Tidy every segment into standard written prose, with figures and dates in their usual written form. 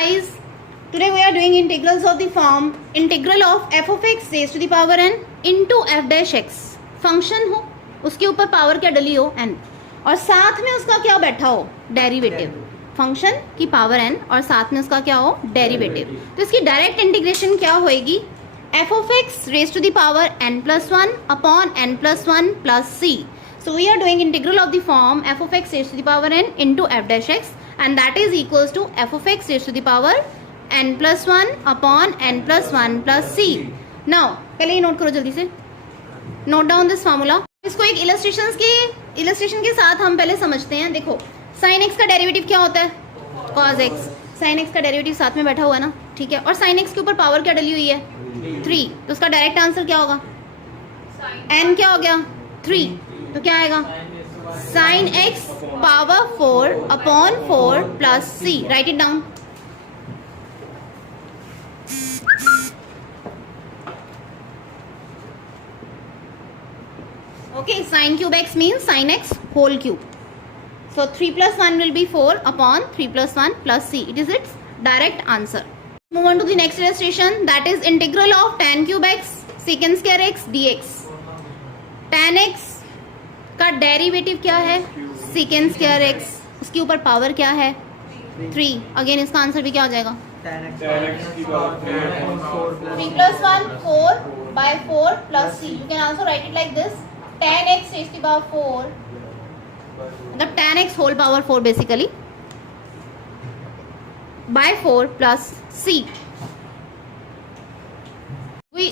Guys, today we are doing integrals of the form integral of f of x raised to the power n into f dash x. Function हो, उसके ऊपर power क्या डली हो n, और साथ में उसका क्या बैठा हो, डेरिवेटिव. फंक्शन की पावर n और साथ में उसका क्या हो, डेरिवेटिव. तो इसकी डायरेक्ट इंटीग्रेशन क्या होएगी, f of x raised to the power n plus 1 upon n plus 1 plus c. So we are doing integral of the form f of x raised to the power n into f dash x, and that is equals to f of x raised to the power n plus 1 upon n plus 1 plus c. Now पहले ये note करो जल्दी से, note down this formula. इसको एक illustration के साथ हम पहले समझते हैं. देखो sin x का डेरिवेटिव क्या होता है, cos x. sin x का डेरिवेटिव साथ में बैठा हुआ है ना, ठीक है. और sin x के ऊपर पावर क्या डली हुई है, 3. तो उसका डायरेक्ट आंसर क्या होगा, n क्या हो गया 3, तो क्या आएगा sin x power 4 upon 4 plus c. Right it down. Okay, sin cube x means sin x whole cube. So 3 plus 1 will be 4 upon 3 plus 1 plus c. It is its direct answer. Move on to the next illustration, that is integral of tan cube x secant square x dx. tan x का derivative क्या है, secant square x, उसके ऊपर power क्या है 3. Again इसका answer भी क्या हो जाएगा, 3 plus 1 4 by 4 plus c. You can also write it like this, tan x raised to the power 4, the tan x whole power 4 basically, by 4 plus c. We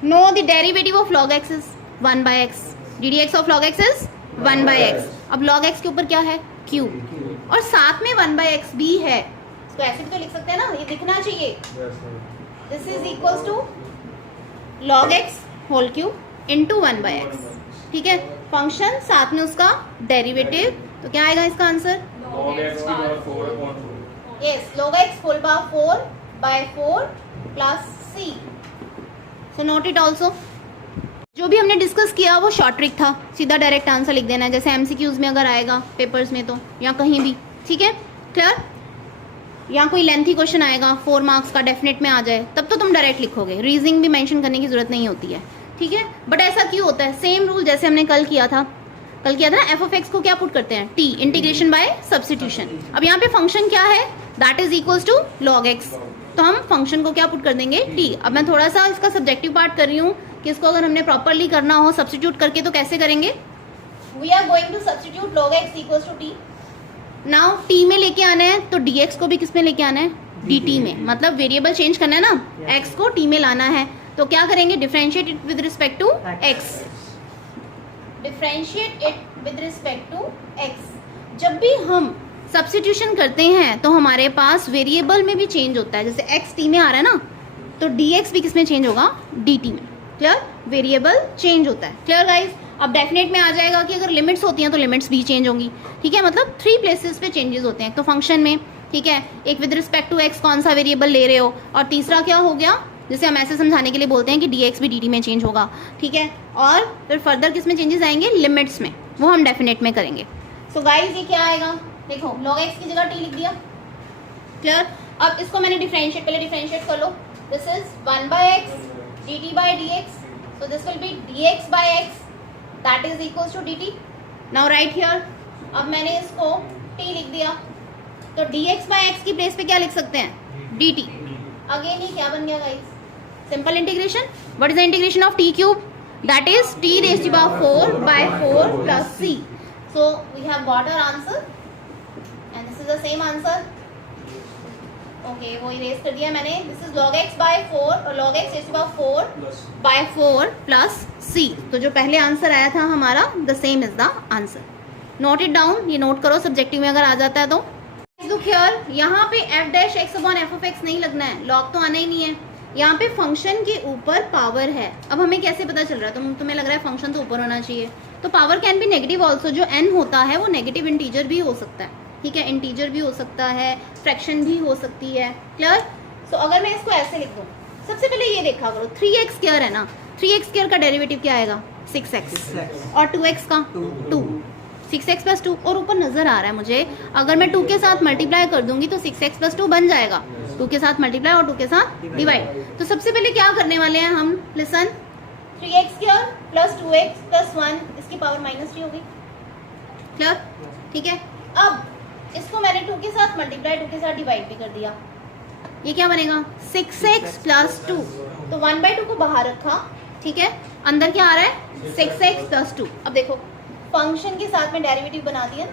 know the derivative of log x is 1 by x. ddx of log x is 1 by x. अब log x के ऊपर क्या है, cube, और साथ में 1 by x भी है. इसको ऐसे भी तो लिख सकते हैं ना, ये दिखना चाहिए. This is equals to log x whole cube into 1 by x. ठीक है. फंक्शन साथ में उसका डेरिवेटिव, तो क्या आएगा इसका आंसर, log x की power 4 upon 4. Yes, log x whole power 4 by 4 plus c. So note it also. जो भी हमने डिस्कस किया वो शॉर्ट ट्रिक था, सीधा डायरेक्ट आंसर लिख देना है, जैसे एमसीक्यूज में अगर आएगा पेपर्स में तो, या कहीं भी. ठीक है, क्लियर. या कोई लेंथी क्वेश्चन आएगा 4 मार्क्स का, डेफिनेट में आ जाए, तब तो तुम डायरेक्ट लिखोगे, रीजनिंग भी मेंशन करने की जरूरत नहीं होती है. ठीक है, बट ऐसा क्यों होता है, सेम रूल जैसे हमने कल किया था ना, एफ ऑफ एक्स को क्या पुट करते हैं, टी, इंटीग्रेशन बाय सब्स्टिट्यूशन. अब यहाँ पे फंक्शन क्या है, that is equals to log x, तो हम फंक्शन को क्या पुट कर देंगे, टी. अब मैं थोड़ा सा इसका सब्जेक्टिव पार्ट कर रही हूँ कि इसको अगर हमने प्रॉपरली करना हो सब्स्टिट्यूट करके, तो कैसे करेंगे, we are going to substitute log x equals to t. Now t में लेके आना है, तो डी एक्स को भी किस में लेके आना है, डी टी में. मतलब वेरिएबल चेंज करना है ना, एक्स को टी में लाना है, तो क्या करेंगे, differentiate it with respect to x. Differentiate it with respect to x. जब भी हम सब्स्टिट्यूशन करते हैं तो हमारे पास वेरिएबल में भी चेंज होता है. जैसे एक्स टी में आ रहा है ना, तो डी एक्स भी किस में चेंज होगा, डी टी में. क्लियर, वेरिएबल चेंज होता है. Clear guys. अब डेफिनेट में आ जाएगा कि अगर लिमिट्स होती हैं तो लिमिट्स भी चेंज होंगी. ठीक है, मतलब 3 प्लेसेस पे चेंजेस होते हैं. तो फंक्शन में, ठीक है, एक विद रिस्पेक्ट टू एक्स कौन सा वेरिएबल ले रहे हो, और तीसरा क्या हो गया, जैसे हम ऐसे समझाने के लिए बोलते हैं कि dx भी dt में चेंज होगा. ठीक है, और फिर फर्दर किस में चेंजेस आएंगे, लिमिट्स में, वो हम डेफिनेट में करेंगे. सो गाइस ये क्या आएगा, देखो log x की जगह t लिख दिया. क्लियर. अब इसको मैंने डिफरेंशिएट, पहले डिफरेंशिएट कर लो. This is 1 by x dt by dx, so this will be dx by x, that is equals to dt. now right here, अब मैंने इसको t लिख दिया, तो dx by x की प्लेस पे क्या लिख सकते हैं, dt. अगेन ये क्या बन गया guys, simple integration. What is the integration of T cube, that is t raised to the power 4 by 4 plus c. so we have got our answer and this is the same answer. okay, वो erase कर दिया मैंने. This is log x by 4 और log x raised to the power 4 by 4 plus c. तो जो पहले answer आया था हमारा, the same is the answer. Note it down, ये नोट करो, सब्जेक्टिव में अगर आ जाता है तो. यहाँ पे f dash x upon f of x नहीं लगना है, लॉग तो आना ही नहीं है. यहाँ पे फंक्शन के ऊपर पावर है. अब हमें कैसे पता चल रहा है, तुम्हें लग रहा है फंक्शन तो ऊपर होना चाहिए, तो power can be negative also. जो n होता है वो नेगेटिव इंटीजर भी हो सकता है. ठीक है, इंटीजर भी हो सकता है, फ्रैक्शन भी हो सकती है. क्लियर. सो अगर मैं इसको ऐसे लिख दूँ, सबसे पहले ये देखा करो, 3x स्क्वायर है ना, 3x स्क्वायर का डेरिवेटिव क्या आएगा, 6x, और 2x का 2. 6x प्लस 2, और ऊपर नजर आ रहा है मुझे, अगर मैं 2 के साथ मल्टीप्लाई कर दूंगी तो 6x प्लस 2 बन जाएगा. 2 के साथ मल्टीप्लाई और 2 के साथ डिवाइड। तो सबसे पहले क्या करने वाले हैं हम, listen, 3x square plus 2x plus 1, इसकी पावर -3 होगी। क्लियर? ठीक है। अब इसको मैंने 2 के साथ मल्टीप्लाई 2 के साथ डिवाइड भी कर दिया, ये क्या बनेगा 6x प्लस 2। तो 1/2 को बाहर रखा, ठीक है, अंदर क्या आ रहा है 6x प्लस 2। अब देखो फंक्शन के साथ में डेरिवेटिव बना दिया,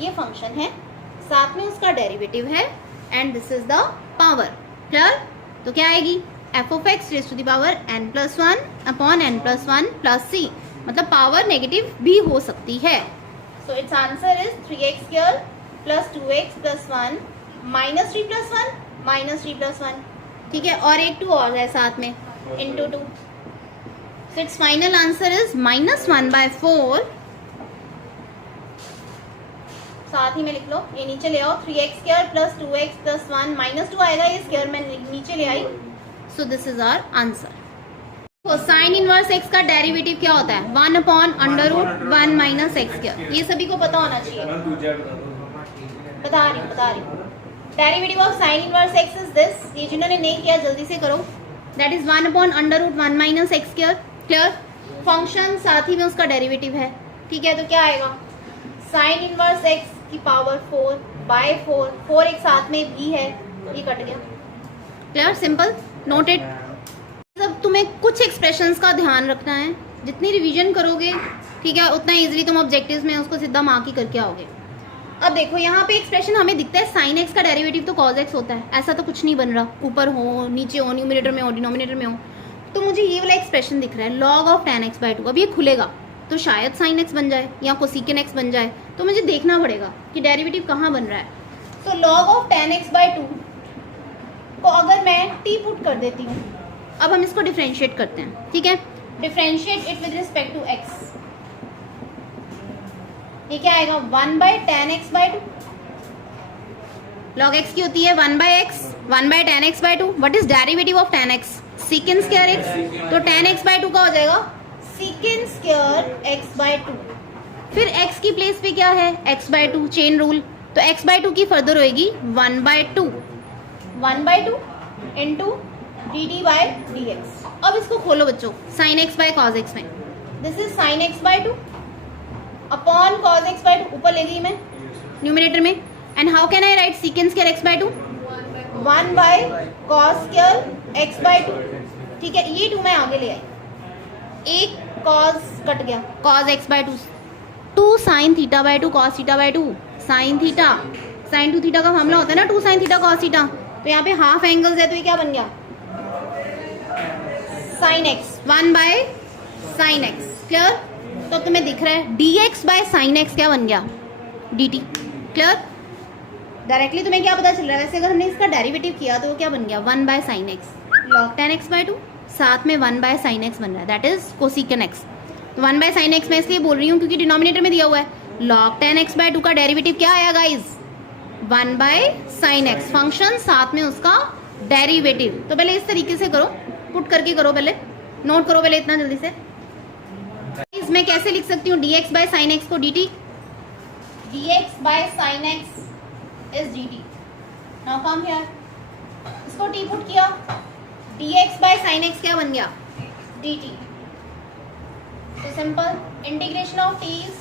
ये फंक्शन है, साथ में उसका डेरिवेटिव है, and this is the power. Clear? तो क्या आएगी f(x) raise to the power n+1 upon n+1 plus c, मतलब पावर नेगेटिव भी हो सकती है। So its answer is 3x square plus 2x plus 1 -3 plus 1 -3 plus 1, ठीक है, और एक 2 और है साथ में into 2। So it's final answer is -1/4। साथ ही में लिख लो, ये नीचे ले आओ, 3x square plus 2x plus 1 -2 आएगा, ये स्क्वायर में नीचे ले आई। So this is our answer. तो साइन इनवर्स x का डेरिवेटिव क्या होता है 1/√1 माइनस एक्स स्क्वायर, ये सभी को पता होना चाहिए। बता रही हूँ। Derivative of sine inverse x is this, ये जिन्होंने नहीं किया जल्दी से करो, that is 1/√1 minus x square. Clear? Function साथ ही में उसका डेरिवेटिव है, ठीक है, तो क्या आएगा साइन इनवर्स x की पावर 4/4, 4 एक साथ में भी है, ये कट गया। क्लियर? Simple, noted. सब तुम्हें कुछ एक्सप्रेशंस का ध्यान रखना है, जितनी रिवीजन करोगे, ठीक है, उतना इजीली तुम ऑब्जेक्टिव्स में उसको सीधा मार्क ही करके आओगे। अब देखो यहाँ पे एक्सप्रेशन हमें दिखता है साइन एक्स का डेरिवेटिव तो कॉज एक्स होता है, ऐसा तो कुछ नहीं बन रहा, ऊपर हो नीचे हो, न्यूमरेटर में हो डिनोमिनेटर में हो। तो मुझे ये वाला एक्सप्रेशन दिख रहा है log ऑफ tan x/2। अब ये खुलेगा तो शायद sin x बन जाए या कोसिकन x बन जाए, तो मुझे देखना पड़ेगा कि डेरिवेटिव कहाँ बन रहा है। तो log ऑफ tan x/2 को अगर मैं t पुट कर देती हूँ, अब हम इसको डिफ्रेंशिएट करते हैं, ठीक है, differentiate it with respect to x। ये क्या आएगा 1/tan x/2, log x की होती है 1/x, 1/tan x/2। What is derivative of tan x? Secant square x, तो tan x/2 का हो जाएगा सीकेंड स्क्वायर x/2। फिर x की प्लेस पे क्या है x/2, चेन रूल, तो x/2 की फर्दर होएगी 1/2 इंटू dt/dx। अब इसको खोलो बच्चों, sin x by cos x में, this is sin x/2 upon cos x/2, ऊपर ले गई मैं न्यूमरेटर में, and how can I write second square x/2 1/cos square x/2, ठीक है, ये 2 मैं आगे ले आई, एक cos कट गया, cos x/2, 2 sin θ/2 cos θ/2 sin theta, sin 2 theta का मामला होता है ना 2 sin थीटा cos थीटा, तो यहाँ पे हाफ एंगल्स है, तो ये क्या बन गया sin x, 1/sin x। Clear? तो अब तुम्हें दिख रहा है dx/sin x क्या बन गया dt। क्लियर? डायरेक्टली तुम्हें क्या पता चल रहा है, वैसे अगर हमने इसका डेरिवेटिव किया तो वो क्या बन गया 1/sin x, log tan x/2 साथ में 1/sin x बन रहा है, दैट इज कोसिकन x। तो 1/sin x मैं इसलिए बोल रही हूँ क्योंकि डिनोमिनेटर में दिया हुआ है। log tan x/2 का डेरिवेटिव क्या आया गाइज 1/sin x, फंक्शन साथ में उसका डेरिवेटिव। तो पहले इस तरीके से करो, पुट करके करो, पहले नोट करो पहले इतना जल्दी से। मैं कैसे लिख सकती हूँ dx/sin x को dt, dx/sin x is dt। Now come here, इसको t पुट किया, dx/sin x क्या बन गया dt। तो simple integration of t is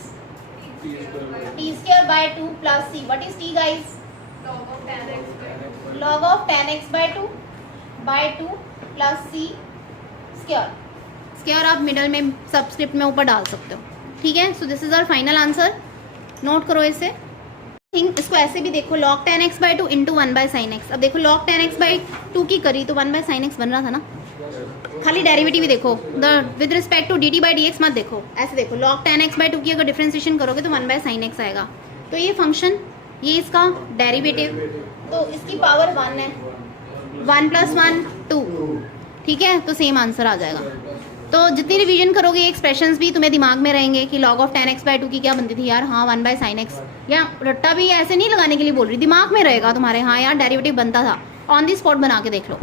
t²/2 plus c। What is t guys log of tan x/2 plus c square. Square आप middle में subscript में ऊपर डाल सकते हो, ठीक है। So this is our final answer, note करो इसे। इसको ऐसे भी देखो log tan x/2 into 1/sin x। अब देखो log tan x/2 की करी तो 1/sin x बन रहा था ना, खाली डेरिवेटिव ही देखो, विद रिस्पेक्ट टू dt/dx मत देखो, ऐसे देखो log tan x/2 की अगर डिफरेंशिएशन करोगे तो 1/sin x आएगा। तो ये फंक्शन, ये इसका डेरिवेटिव, तो इसकी पावर 1 है, 1 + 1 2, ठीक है, तो सेम आंसर आ जाएगा। तो जितनी रिवीजन करोगे ये एक्सप्रेशंस भी तुम्हें दिमाग में रहेंगे कि log ऑफ tan x/2 की क्या बनती थी यार, हाँ 1/sin x, या रट्टा भी ऐसे नहीं लगाने के लिए बोल रही, दिमाग में रहेगा तुम्हारे, हाँ यार डेरिवेटिव बनता था, ऑन दी स्पॉट बना के देख लो।